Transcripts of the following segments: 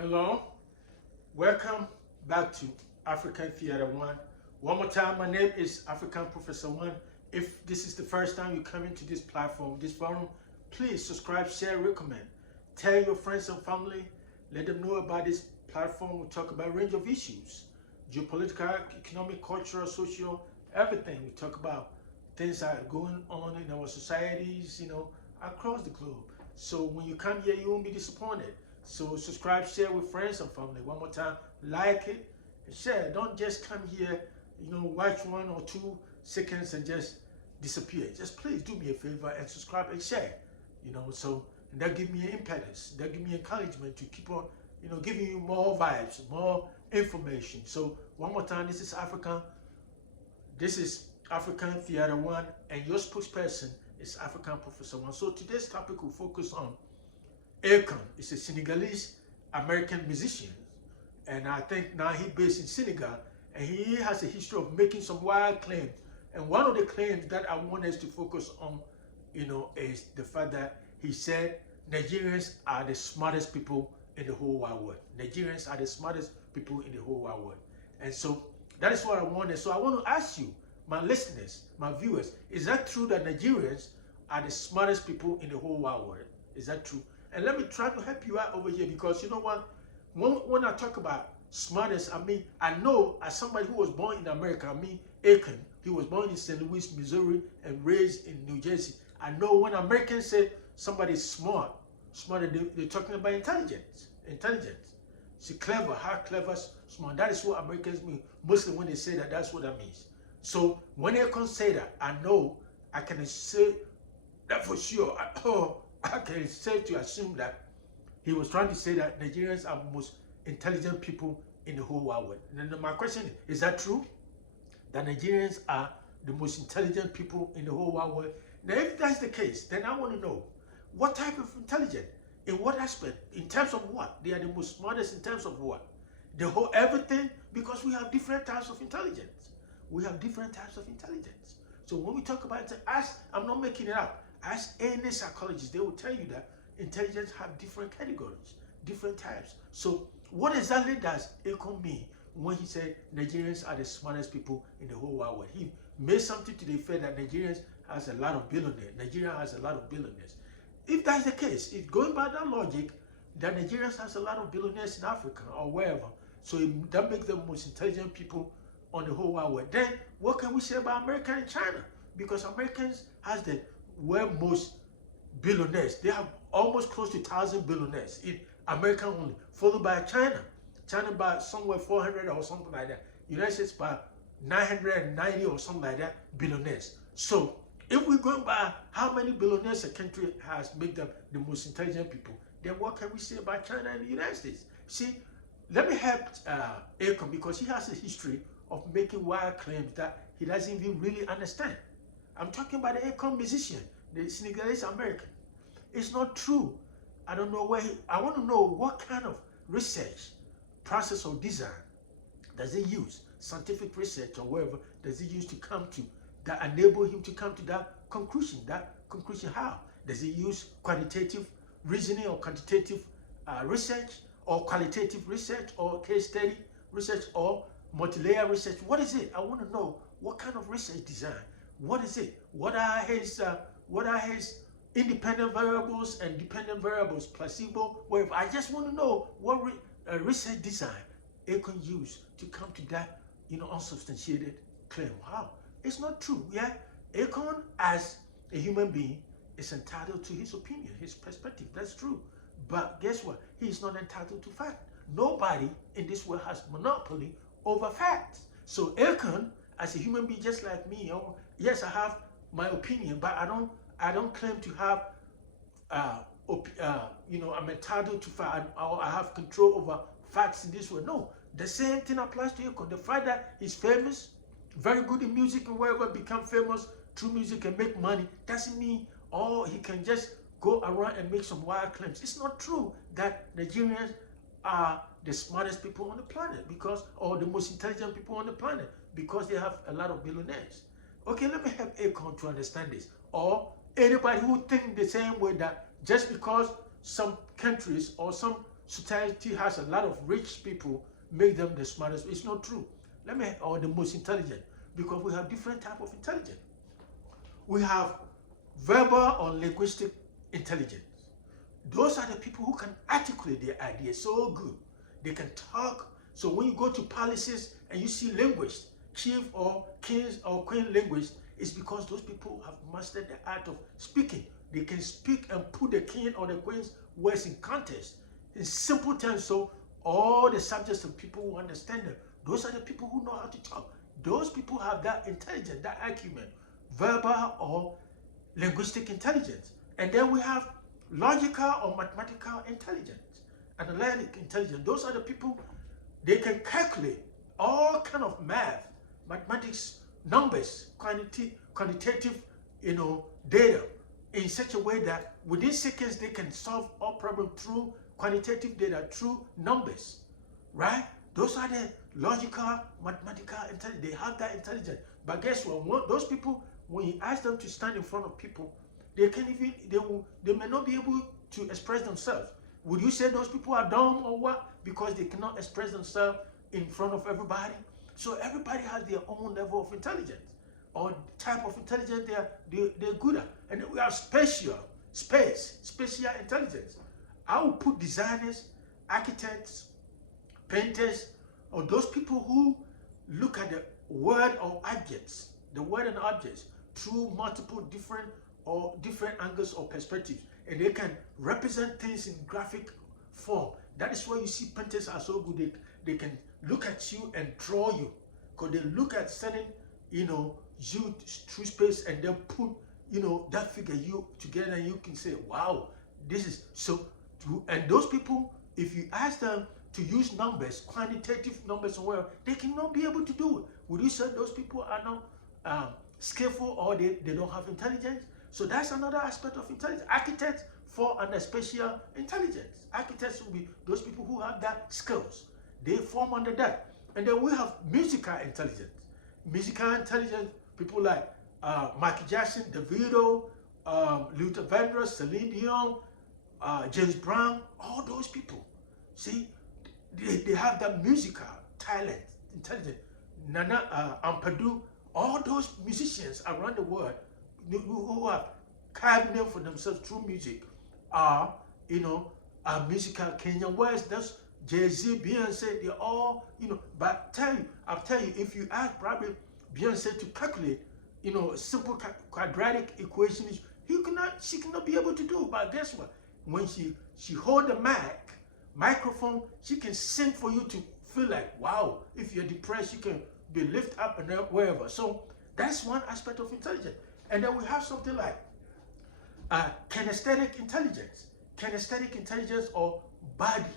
Hello, welcome back to African Theater One. One more time, my name is African Professor One. If this is the first time you come into this platform, this forum, please subscribe, share, recommend. Tell your friends and family, let them know about this platform. We talk about a range of issues, geopolitical, economic, cultural, social, everything. We talk about things that are going on in our societies, across the globe. So when you come here, you won't be disappointed. So subscribe, share with friends and family. One more time, like it and share. Don't just come here, watch 1 or 2 seconds and just disappear. Just please do me a favor and subscribe and share. And that give me an impetus. That give me encouragement to keep on, giving you more vibes, more information. So one more time, this is African Theater One, and your spokesperson is African Professor One. So today's topic will focus on Akon. Is a Senegalese American musician, and I think now he's based in Senegal, and he has a history of making some wild claims. And one of the claims that I want us to focus on, is the fact that he said Nigerians are the smartest people in the whole wide world. Nigerians are the smartest people in the whole wide world. And so that is what I wanted. So I want to ask you, my listeners, my viewers, is that true that Nigerians are the smartest people in the whole wide world? Is that true? And let me try to help you out over here, because you know what? When I talk about smartest, I know as somebody who was born in America, Akon, he was born in St. Louis, Missouri, and raised in New Jersey. I know when Americans say somebody's smart, they're talking about intelligence. See, clever, how clever, smart. That is what Americans mean. Mostly when they say that, that's what that means. So when Akon say that, I know I can say that for sure. I can say to assume that he was trying to say that Nigerians are the most intelligent people in the whole wide world. And then my question is that true? That Nigerians are the most intelligent people in the whole wide world? Now, if that's the case, then I want to know what type of intelligence, in what aspect, in terms of what? They are the most smartest in terms of what? The whole everything, because we have different types of intelligence. We have different types of intelligence. So when we talk about it, I'm not making it up. As any psychologist, they will tell you that intelligence have different categories, different types. So what exactly does Akon mean when he said Nigerians are the smartest people in the whole wide world? He made something to the effect that Nigerians has a lot of billionaires. Nigeria has a lot of billionaires. If that's the case, if going by that logic, that Nigerians has a lot of billionaires in Africa or wherever, so that makes them the most intelligent people on the whole wide world. Then what can we say about America and China? Because Americans has the world most billionaires. They have almost close to 1,000 billionaires in America only, followed by China. China by somewhere 400 or something like that. United States by 990 or something like that billionaires. So if we're going by how many billionaires a country has made them the most intelligent people, then what can we say about China and the United States? See, let me help Akon, because he has a history of making wild claims that he doesn't even really understand. I'm talking about the Akon musician, the Senegalese American. It's not true. I don't know where I want to know what kind of research, process or design does he use, scientific research or whatever, does he use to come to, that enable him to come to that conclusion? That conclusion how? Does he use quantitative reasoning or quantitative research, or qualitative research, or case study research, or multi-layer research? What is it? I want to know what kind of research design. What is it? What are his independent variables and dependent variables, placebo, whatever? I just want to know what research design Akon used to come to that, unsubstantiated claim. How? It's not true. Yeah, Akon as a human being is entitled to his opinion, his perspective. That's true. But guess what? He's not entitled to fact. Nobody in this world has monopoly over facts. So Akon, as a human being just like me, yes, I have my opinion, but I don't claim to have I'm entitled to fact, or I have control over facts in this world. No, the same thing applies to Akon. The fact that he's famous, very good in music, and wherever become famous through music and make money, doesn't mean he can just go around and make some wild claims. It's not true that Nigerians are the smartest people on the planet, or the most intelligent people on the planet, because they have a lot of billionaires. Okay, let me help Akon to understand this. Or anybody who think the same way, that just because some countries or some society has a lot of rich people, make them the smartest. It's not true. Or the most intelligent, because we have different type of intelligence. We have verbal or linguistic intelligence. Those are the people who can articulate their ideas so good. They can talk. So when you go to palaces and you see linguists, chief or kings or queen linguists, it's because those people have mastered the art of speaking. They can speak and put the king or the queen's words in context, in simple terms, so all the subjects of people who understand them. Those are the people who know how to talk. Those people have that intelligence, that acumen, verbal or linguistic intelligence. And then we have logical or mathematical intelligence, analytic intelligence. Those are the people, they can calculate all kind of math, mathematics, numbers, quantitative, data in such a way that within seconds they can solve all problems through quantitative data, through numbers, right? Those are the logical, mathematical intelligence. They have that intelligence. But guess what? Those people, when you ask them to stand in front of people, they may not be able to express themselves. Would you say those people are dumb or what? Because they cannot express themselves in front of everybody. So everybody has their own level of intelligence or type of intelligence they're good at. And then we have spatial intelligence. I will put designers, architects, painters, or those people who look at the word or objects, the word and objects through multiple different angles or perspectives, and they can represent things in graphic form. That is why you see painters are so good. They can look at you and draw you, because they look at certain, you through space, and then put, that figure you together, and you can say, wow, this is so. And those people, if you ask them to use numbers, quantitative numbers, or whatever, they cannot be able to do it. Would you say those people are not skillful, or they don't have intelligence? So that's another aspect of intelligence. Architects fall under spatial intelligence. Architects will be those people who have that skills. They form under that. And then we have musical intelligence. Musical intelligence, people like Michael Jackson, Davido, Luther Vandross, Celine Dion, James Brown, all those people. See, they have that musical talent, intelligence. Nana Ampadu, all those musicians around the world who have carved name for themselves through music are, musical Kenyan West. That's Jay-Z, Beyonce. They're all, But I'll tell you, if you ask probably Beyonce to calculate, simple quadratic equations, she cannot be able to do. But guess what? When she hold the microphone, she can sing for you to feel like, wow. If you're depressed, you can be lifted up and wherever. So that's one aspect of intelligence. And then we have something like kinesthetic intelligence. Kinesthetic intelligence, or bodily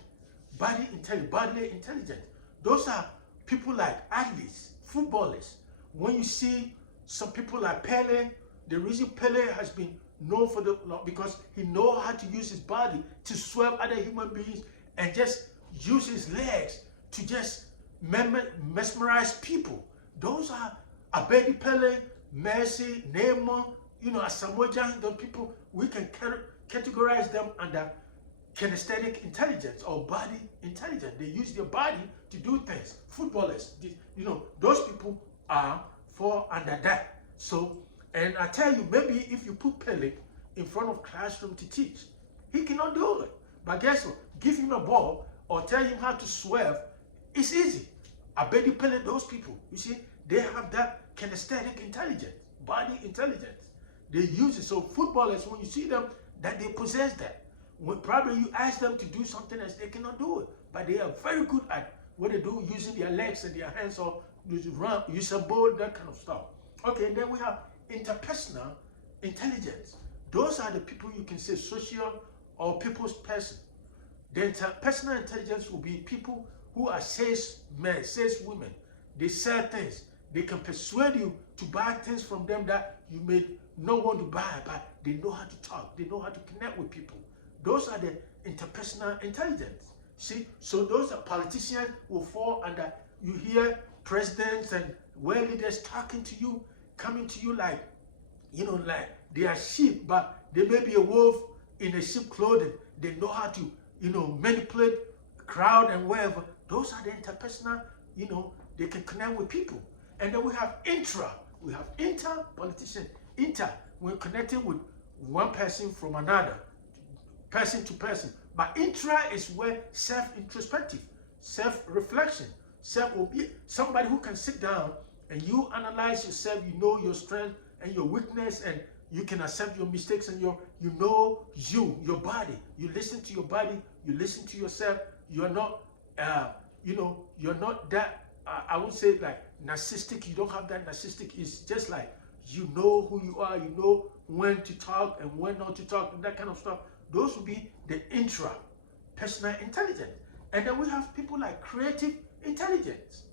intelligence. Those are people like athletes, footballers. When you see some people like Pele, the reason Pele has been known because he knows how to use his body to swerve other human beings and just use his legs to just mesmerize people. Those are Abedi Pele, Messi, Neymar, Asamoah Gyan. Those people, we can categorize them under kinesthetic intelligence or body intelligence. They use their body to do things. Footballers, those people fall under that. So, and I tell you, maybe if you put Pele in front of classroom to teach, he cannot do it. But guess what? Give him a ball or tell him how to swerve, it's easy. Abedi Pele, those people, you see, they have that kinesthetic intelligence, body intelligence. They use it. So footballers, when you see them, that they possess that. When probably you ask them to do something else, they cannot do it. But they are very good at what they do, using their legs and their hands, or run, use a ball, that kind of stuff. Okay, and then we have interpersonal intelligence. Those are the people you can say social or people's person. The interpersonal intelligence will be people who are salesmen, saleswomen. They sell things. They can persuade you to buy things from them that you may not want to buy, but they know how to talk. They know how to connect with people. Those are the interpersonal intelligence. See, so those are politicians will fall under. You hear presidents and world leaders talking to you, coming to you like, like they are sheep, but they may be a wolf in a sheep clothing. They know how to, manipulate crowd and wherever, those are the interpersonal, they can connect with people. And then we have intra, we have inter, politician, inter, we're connecting with one person from another, person to person. But intra is where self-introspective, self-reflection, somebody who can sit down and you analyze yourself, you know your strength and your weakness, and you can accept your mistakes, and your body. You listen to your body, you listen to yourself. You're not, you're not that, I would say, like narcissistic. You don't have that narcissistic. It's just like, you know who you are, you know when to talk and when not to talk, and that kind of stuff. Those would be the intra-personal intelligence. And then we have people like creative intelligence.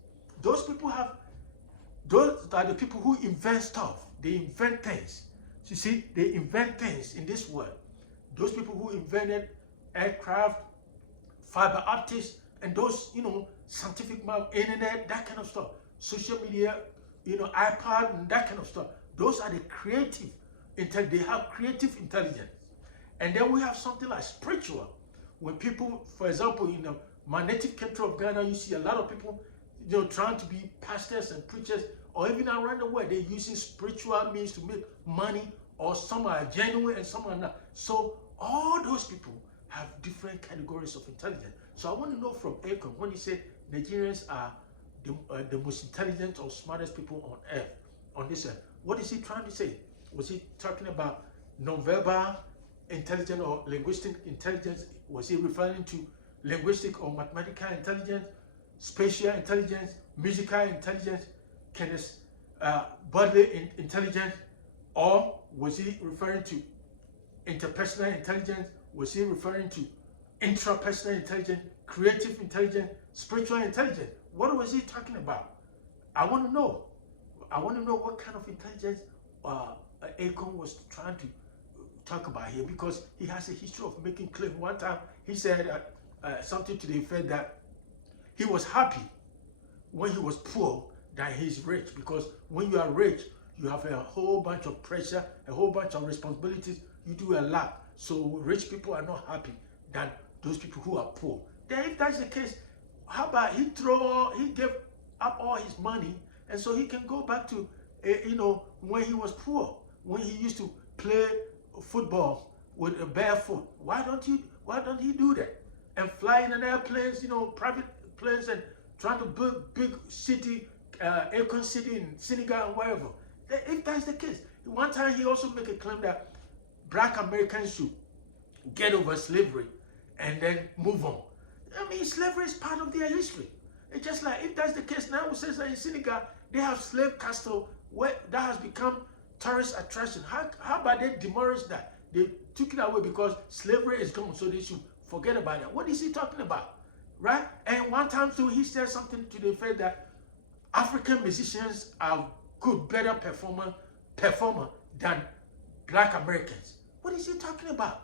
Those are the people who invent stuff. They invent things. You see, they invent things in this world. Those people who invented aircraft, fiber optics, and those, scientific internet, that kind of stuff, social media, iPad, and that kind of stuff. Those are the creative intelligence. They have creative intelligence. And then we have something like spiritual. When people, for example, my native country of Ghana, you see a lot of people, trying to be pastors and preachers, or even around the world, they're using spiritual means to make money, or some are genuine and some are not. So all those people have different categories of intelligence. So I want to know from Akon, when he said Nigerians are the most intelligent or smartest people on earth, on this earth, what is he trying to say? Was he talking about nonverbal intelligence or linguistic intelligence? Was he referring to linguistic or mathematical intelligence, spatial intelligence, musical intelligence, bodily intelligence? Or was he referring to interpersonal intelligence? Was he referring to intrapersonal intelligence, creative intelligence, spiritual intelligence? What was he talking about? I want to know. I want to know what kind of intelligence Akon was trying to talk about here, because he has a history of making claims. One time he said something to the effect that he was happy when he was poor than he's rich, because when you are rich, you have a whole bunch of pressure, a whole bunch of responsibilities. You do a lot. So rich people are not happy than those people who are poor. Then if that's the case, how about he gave up all his money, and so he can go back to, when he was poor, when he used to play football with a barefoot. Why don't he do that? And fly in an airplanes, private planes, and trying to build big city, Akon city in Senegal and wherever. If that's the case, one time he also made a claim that Black Americans should get over slavery and then move on. I mean, slavery is part of their history. It's just like, if that's the case, now it says that in Senegal they have slave castle that has become tourist attraction. How about they demolish that? They took it away because slavery is gone, so they should forget about that. What is he talking about, right? And one time too, he said something to the effect that African musicians are better performer than Black Americans. What is he talking about?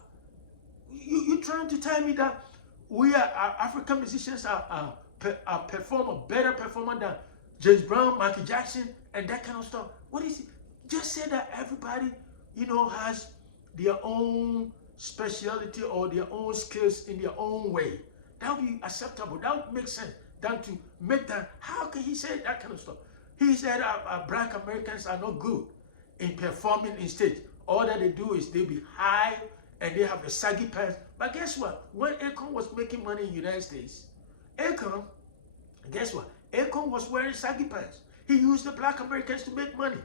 You trying to tell me that our African musicians are better performer than James Brown, Michael Jackson, and that kind of stuff? What is it? Just say that everybody, has their own speciality or their own skills in their own way. That would be acceptable. That would make sense than to make that. How can he say that kind of stuff? He said Black Americans are not good in performing in stage. All that they do is they be high and they have a saggy pants. But guess what? When Akon was making money in the United States, guess what? Akon was wearing saggy pants. He used the Black Americans to make money.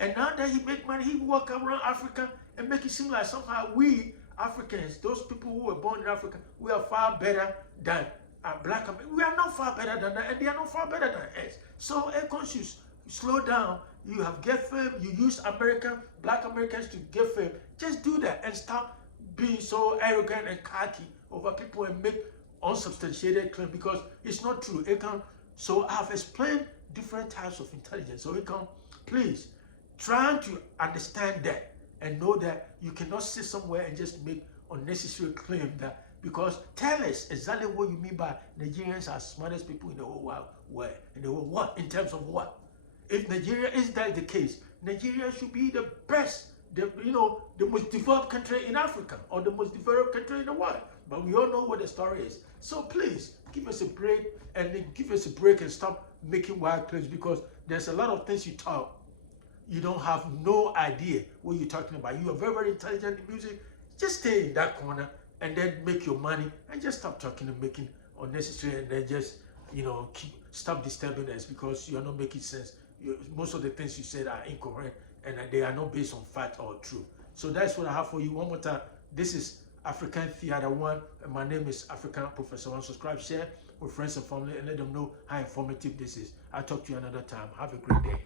And now that he make money, he walk around Africa and make it seem like somehow we Africans, those people who were born in Africa, we are far better than Black Americans. We are not far better than that, and they are not far better than us. So Akon should slow down. You have get fame. You use Black Americans to get fame. Just do that and stop being so arrogant and cocky over people and make unsubstantiated claims, because it's not true. Akon. So I have explained different types of intelligence. So Akon, please, try to understand that and know that you cannot sit somewhere and just make unnecessary claim that, because tell us exactly what you mean by Nigerians are smartest people in the whole world. In the whole what? In terms of what? If Nigeria is that the case, Nigeria should be the best, the most developed country in Africa, or the most developed country in the world, But we all know what the story is. So please give us a break, and then give us a break and stop making wild claims, because there's a lot of things you talk. You don't have no idea what you're talking about. You are very, very intelligent in music. Just stay in that corner and then make your money, and just stop talking and making unnecessary, and then just, stop disturbing us, because you're not making sense. Most of the things you said are incorrect, and they are not based on fact or truth. So that's what I have for you. One more time, this is African Theater One, and my name is African Professor One. Subscribe, share with friends and family, and let them know how informative this is. I'll talk to you another time. Have a great day.